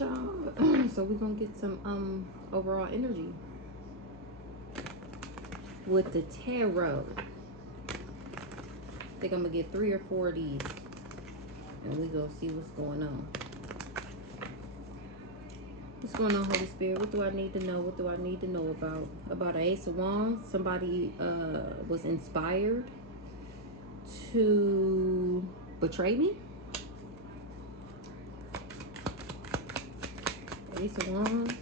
y'all. So we're gonna get some overall energy with the tarot. I think I'm gonna get 3 or 4 of these, and we gonna see what's going on. What's going on, Holy Spirit? What do I need to know? What do I need to know about an Ace of Wands? Somebody was inspired to betray me. Ace of Wands.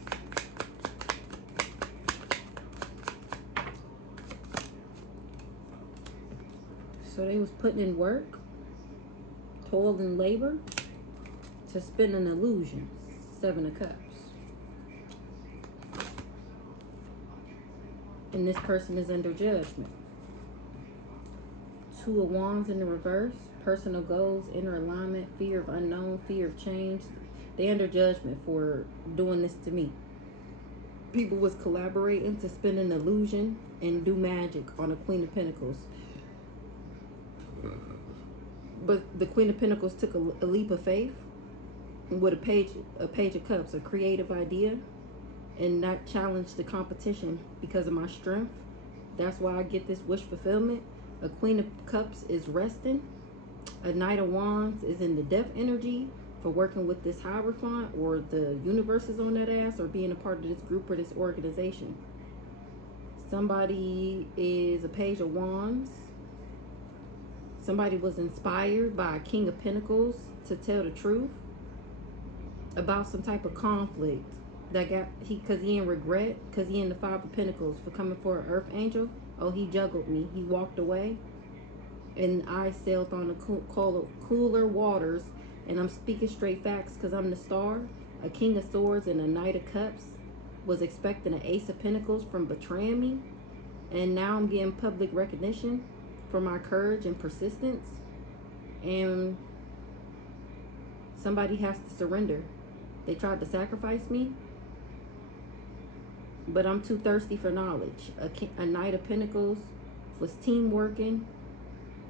So they was putting in work, toil and labor to spin an illusion. 7 of Cups. And this person is under judgment. 2 of Wands in the reverse. Personal goals, inner alignment, fear of unknown, fear of change. They under judgment for doing this to me. People was collaborating to spin an illusion and do magic on a Queen of Pentacles. But the Queen of Pentacles took a leap of faith with a page of Cups, a creative idea, and not challenge the competition because of my strength. That's why I get this wish fulfillment. A Queen of Cups is resting. A Knight of Wands is in the death energy for working with this Hierophant, or the universe is on that ass, or being a part of this group or this organization. Somebody is a Page of Wands. Somebody was inspired by a King of Pentacles to tell the truth about some type of conflict that because he in regret, because he in the 5 of Pentacles for coming for an Earth Angel. Oh, he juggled me. He walked away, and I sailed on the cooler waters. And I'm speaking straight facts because I'm the star. A King of Swords and a Knight of Cups was expecting an Ace of Pentacles from betraying me, and now I'm getting public recognition for my courage and persistence. And somebody has to surrender. They tried to sacrifice me, but I'm too thirsty for knowledge. A Knight of Pentacles was team working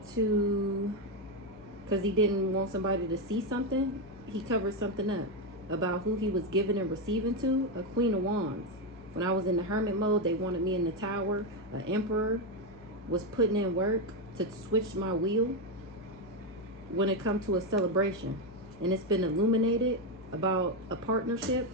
because he didn't want somebody to see something. He covered something up about who he was giving and receiving to. A Queen of Wands. When I was in the hermit mode, they wanted me in the tower. An Emperor was putting in work to switch my wheel when it comes to a celebration. And it's been illuminated about a partnership.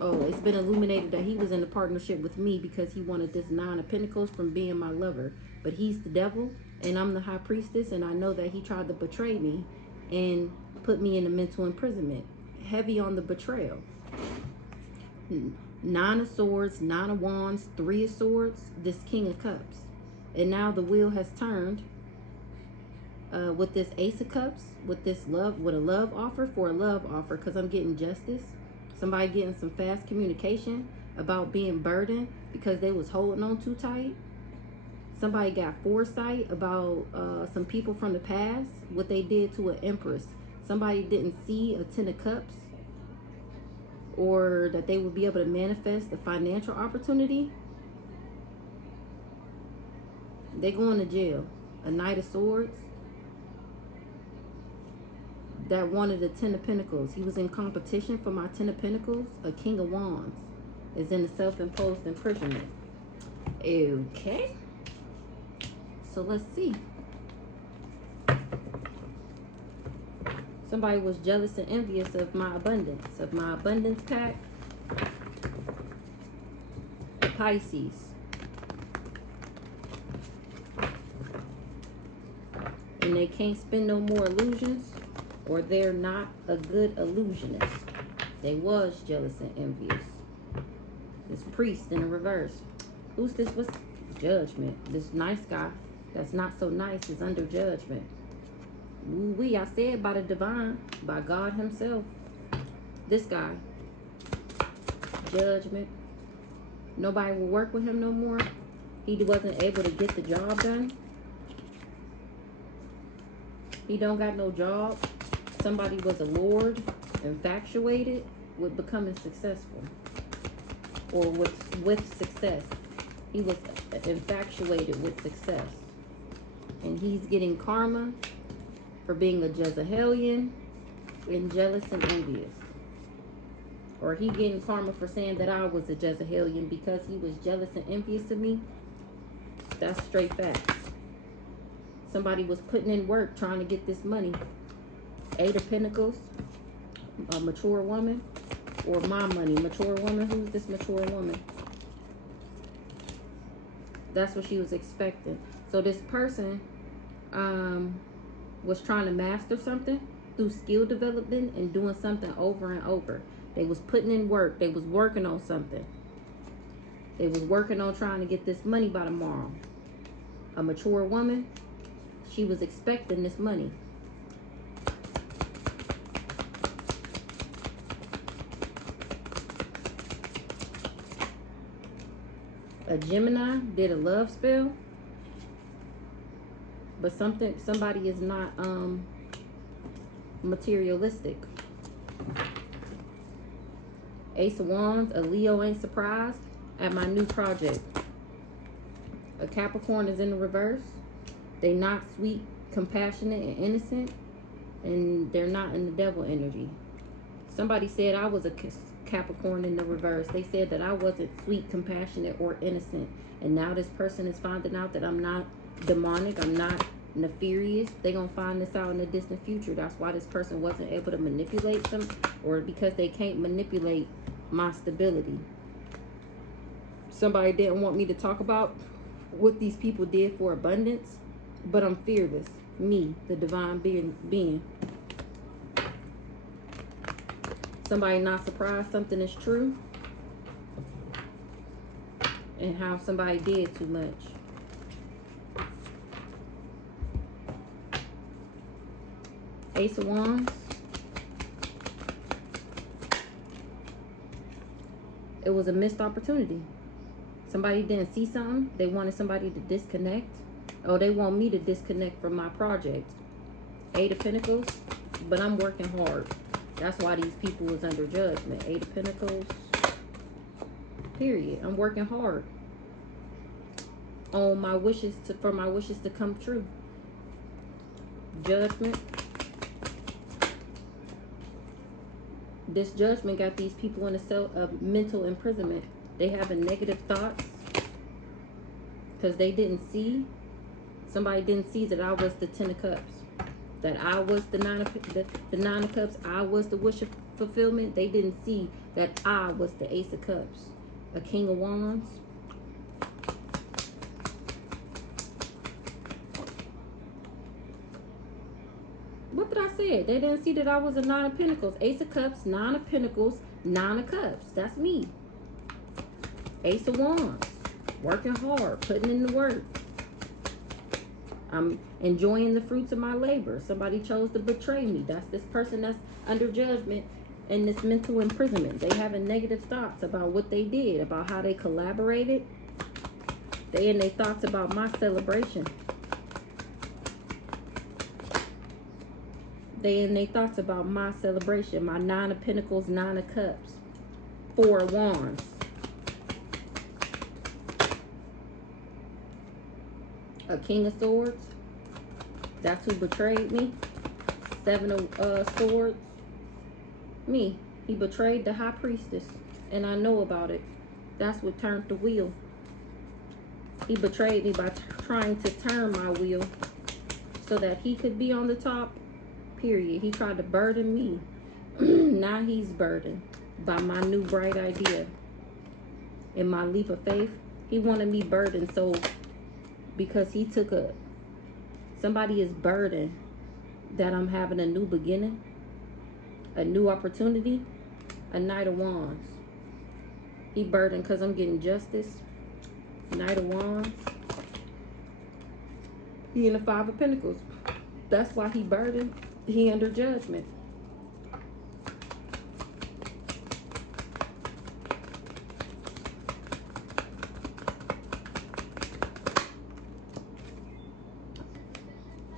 Oh, it's been illuminated that he was in a partnership with me because he wanted this 9 of Pentacles from being my lover. But he's the devil, and I'm the High Priestess, and I know that he tried to betray me and put me in a mental imprisonment. Heavy on the betrayal. 9 of Swords, 9 of Wands, 3 of Swords, this King of Cups. And now the wheel has turned with this Ace of Cups, with this love, with a love offer for a love offer, because I'm getting justice. Somebody getting some fast communication about being burdened because they was holding on too tight. Somebody got foresight about some people from the past, what they did to an Empress. Somebody didn't see a 10 of Cups, or that they would be able to manifest a financial opportunity. They going to jail. A Knight of Swords that wanted a 10 of Pentacles. He was in competition for my 10 of Pentacles. A King of Wands is in a self-imposed imprisonment. Okay. So let's see. Somebody was jealous and envious of my abundance pack. Pisces. And they can't spin no more illusions, or they're not a good illusionist. They was jealous and envious. This priest in the reverse. Who's this? What's judgment? This nice guy that's not so nice is under judgment. Ooh-wee, I said by the divine, by God himself. This guy, judgment. Nobody will work with him no more. He wasn't able to get the job done. He don't got no job. Somebody was allured, infatuated with becoming successful, or with success. He was infatuated with success, and he's getting karma for being a Jezebelian and jealous and envious. Or he getting karma for saying that I was a Jezebelian because he was jealous and envious of me. That's straight facts. Somebody was putting in work trying to get this money. 8 of Pentacles, a mature woman, or my money. Mature woman, who's this mature woman? That's what she was expecting. So this person was trying to master something through skill development and doing something over and over. They was putting in work. They was working on something. They was working on trying to get this money by tomorrow. A mature woman, she was expecting this money. A Gemini did a love spell, but somebody is not materialistic. Ace of Wands, a Leo ain't surprised at my new project. A Capricorn is in the reverse. They not sweet, compassionate, and innocent, and they're not in the devil energy. Somebody said I was a Capricorn in the reverse. They said that I wasn't sweet, compassionate, or innocent. And now this person is finding out that I'm not demonic. I'm not nefarious. They're going to find this out in the distant future. That's why this person wasn't able to manipulate them, or because they can't manipulate my stability. Somebody didn't want me to talk about what these people did for abundance, but I'm fearless. Me, the divine being. Somebody not surprised something is true, and how somebody did too much. Ace of Wands. It was a missed opportunity. Somebody didn't see something. They wanted somebody to disconnect. Oh, they want me to disconnect from my project. 8 of Pentacles. But I'm working hard. That's why these people was under judgment. 8 of Pentacles. Period. I'm working hard on my wishes for my wishes to come true. Judgment. This judgment got these people in a cell of mental imprisonment. They having negative thoughts because they didn't see. Somebody didn't see that I was the 10 of Cups. That I was the 9 of Cups. I was the wish of fulfillment. They didn't see that I was the Ace of Cups. A King of Wands. What did I say? They didn't see that I was a 9 of Pentacles. Ace of Cups, 9 of Pentacles, 9 of Cups. That's me. Ace of Wands. Working hard. Putting in the work. I'm enjoying the fruits of my labor. Somebody chose to betray me. That's this person that's under judgment in this mental imprisonment. They having negative thoughts about what they did, about how they collaborated. They in their thoughts about my celebration. They in their thoughts about my celebration. My 9 of Pentacles, 9 of Cups, 4 of Wands. A King of Swords. That's who betrayed me. 7 of Swords. Me. He betrayed the High Priestess. And I know about it. That's what turned the wheel. He betrayed me by trying to turn my wheel so that he could be on the top. Period. He tried to burden me. Now he's burdened by my new bright idea. In my leap of faith, he wanted me burdened so because he took somebody is burdened that I'm having a new beginning, a new opportunity, a Knight of Wands. He burdened because I'm getting justice. Knight of Wands. He in the 5 of Pentacles. That's why he burdened. He under judgment.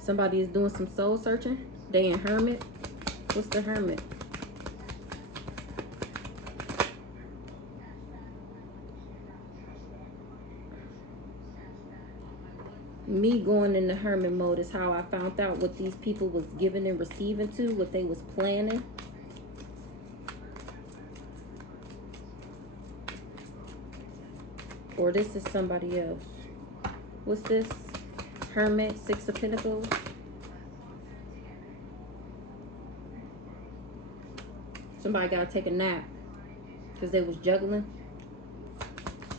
Somebody is doing some soul searching. They in Hermit. What's the Hermit? Me going into hermit mode is how I found out what these people was giving and receiving to, what they was planning. Or this is somebody else. What's this? Hermit, Six of Pentacles. Somebody got to take a nap because they was juggling.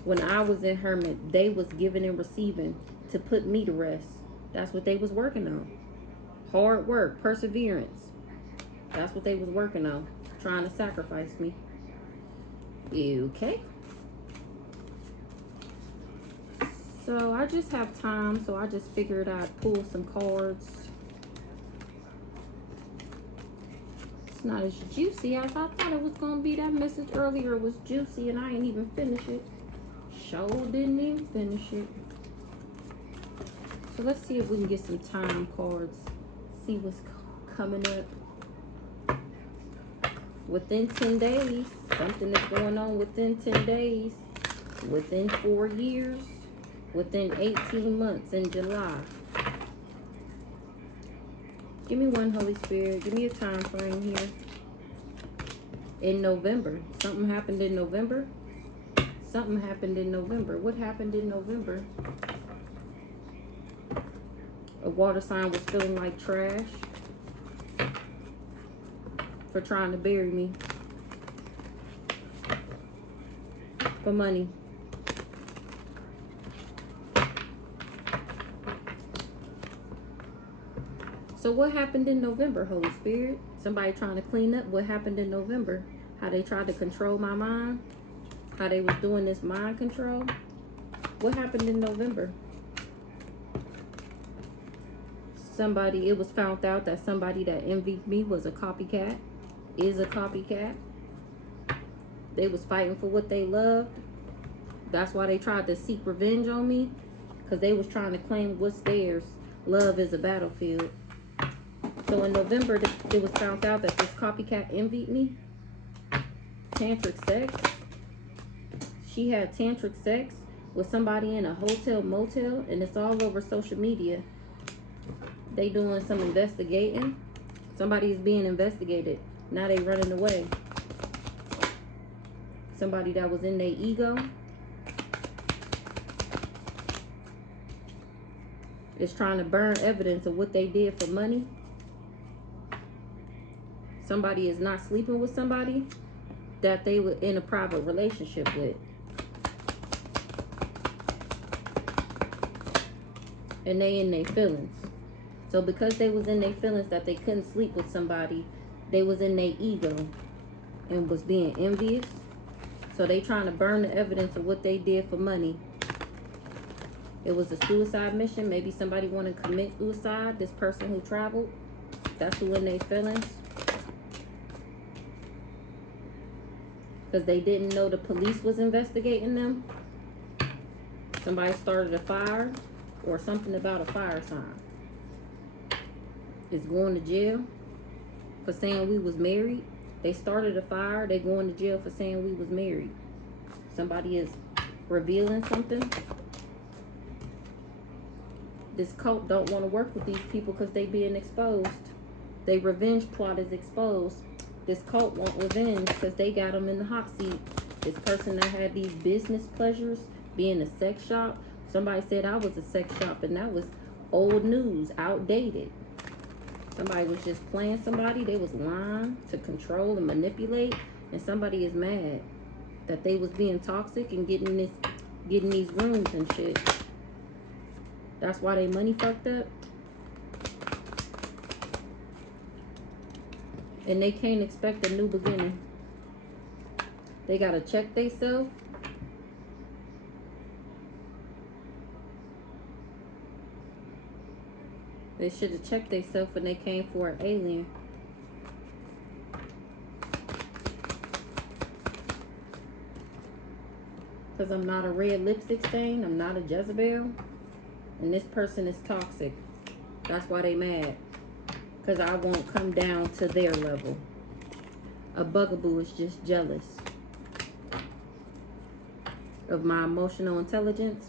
When I was in hermit, they was giving and receiving to put me to rest. That's what they was working on. Hard work, perseverance. That's what they was working on. Trying to sacrifice me. Okay. So I just have time, so I just figured I'd pull some cards. It's not as juicy as I thought it was going to be. That message earlier was juicy and I ain't even finished it. Sure didn't even finish it. So let's see if we can get some time cards. See what's coming up. Within 10 days. Something is going on within 10 days. Within 4 years. Within 18 months in July. Give me one, Holy Spirit. Give me a time frame here. In November. Something happened in November. Something happened in November. What happened in November? A water sign was feeling like trash for trying to bury me. For money. So what happened in November, Holy Spirit? Somebody trying to clean up what happened in November. How they tried to control my mind. How they was doing this mind control. What happened in November? Somebody, it was found out that somebody that envied me was a copycat. Is a copycat. They was fighting for what they loved. That's why they tried to seek revenge on me. Because they was trying to claim what's theirs. Love is a battlefield. So in November, it was found out that this copycat envied me. Tantric sex. She had tantric sex with somebody in a hotel motel. And it's all over social media. They doing some investigating. Somebody is being investigated. Now they running away. Somebody that was in their ego is trying to burn evidence of what they did for money. Somebody is not sleeping with somebody that they were in a private relationship with. And they in their feelings. So because they was in their feelings that they couldn't sleep with somebody, they was in their ego and was being envious. So they trying to burn the evidence of what they did for money. It was a suicide mission. Maybe somebody want to commit suicide. This person who traveled, that's who in their feelings. Because they didn't know the police was investigating them. Somebody started a fire or something about a fire sign. Is going to jail for saying we was married. They started a fire. They going to jail for saying we was married. Somebody is revealing something. This cult don't want to work with these people because they being exposed. They revenge plot is exposed. This cult want revenge because they got them in the hot seat. This person that had these business pleasures, being a sex shop. Somebody said I was a sex shop and that was old news, outdated. Somebody was just playing somebody. They was lying to control and manipulate. And somebody is mad that they was being toxic and getting these rooms and shit. That's why they money fucked up. And they can't expect a new beginning. They gotta check themselves. They should have checked themselves when they came for an alien. Because I'm not a red lipstick stain. I'm not a Jezebel. And this person is toxic. That's why they mad. Because I won't come down to their level. A bugaboo is just jealous of my emotional intelligence.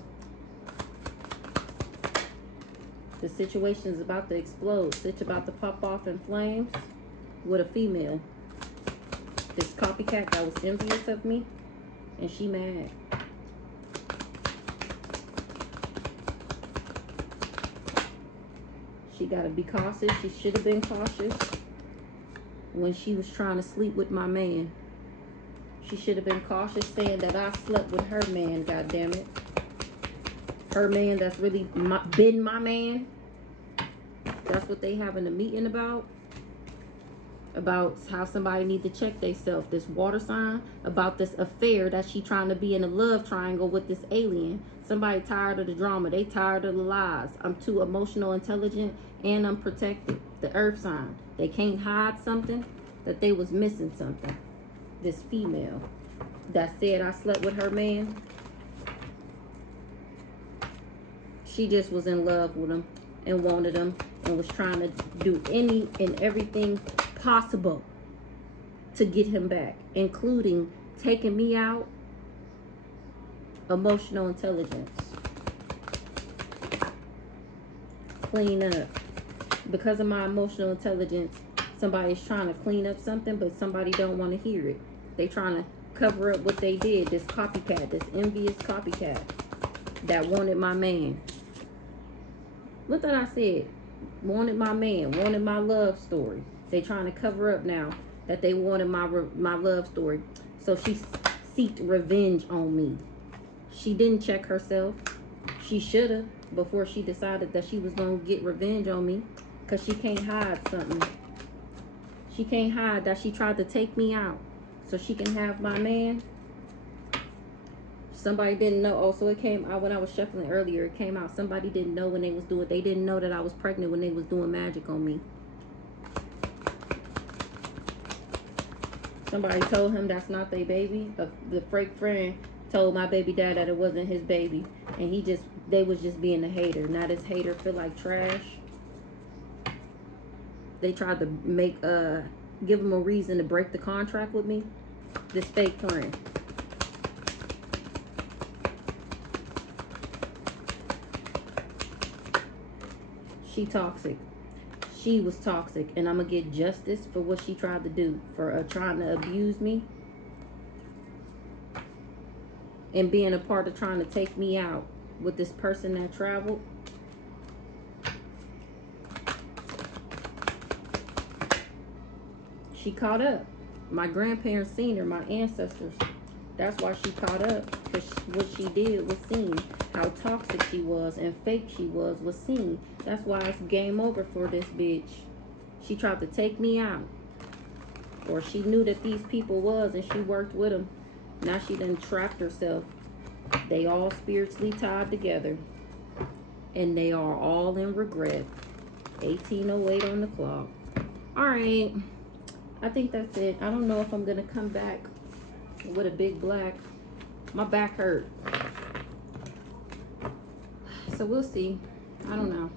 The situation is about to explode. It's about to pop off in flames with a female. This copycat that was envious of me, and she mad. She got to be cautious. She should have been cautious when she was trying to sleep with my man. She should have been cautious saying that I slept with her man, goddammit. Her man that's really been my man. That's what they having a meeting about. About how somebody need to check themselves. This water sign. About this affair that she trying to be in a love triangle with this alien. Somebody tired of the drama. They tired of the lies. I'm too emotional, intelligent, and unprotected. The earth sign. They can't hide something. That they was missing something. This female that said I slept with her man. She just was in love with him and wanted him and was trying to do any and everything possible to get him back, including taking me out. Emotional intelligence. Clean up. Because of my emotional intelligence, somebody's trying to clean up something, but somebody don't want to hear it. They trying to cover up what they did. This copycat, this envious copycat that wanted my man. What did I say? Wanted my man, wanted my love story. They trying to cover up now that they wanted my love story. So she seeked revenge on me. She didn't check herself. She should have before she decided that she was going to get revenge on me. Because she can't hide something. She can't hide that she tried to take me out so she can have my man. Somebody didn't know. Also, it came out when I was shuffling earlier. It came out. Somebody didn't know when they was doing. They didn't know that I was pregnant when they was doing magic on me. Somebody told him that's not their baby. The fake friend told my baby dad that it wasn't his baby, and they was just being a hater. Now this hater feel like trash. They tried to give him a reason to break the contract with me. This fake friend. She toxic. She was toxic, and I'm gonna get justice for what she tried to do, for trying to abuse me and being a part of trying to take me out with this person that traveled. She caught up. My grandparents seen her, my ancestors. That's why she caught up, because what she did was seen. How toxic she was and fake she was seen. That's why it's game over for this bitch. She tried to take me out. Or she knew that these people was and she worked with them. Now she done trapped herself. They all spiritually tied together. And they are all in regret. 1808 on the clock. Alright. I think that's it. I don't know if I'm going to come back with a big black. My back hurt. So we'll see. I don't know.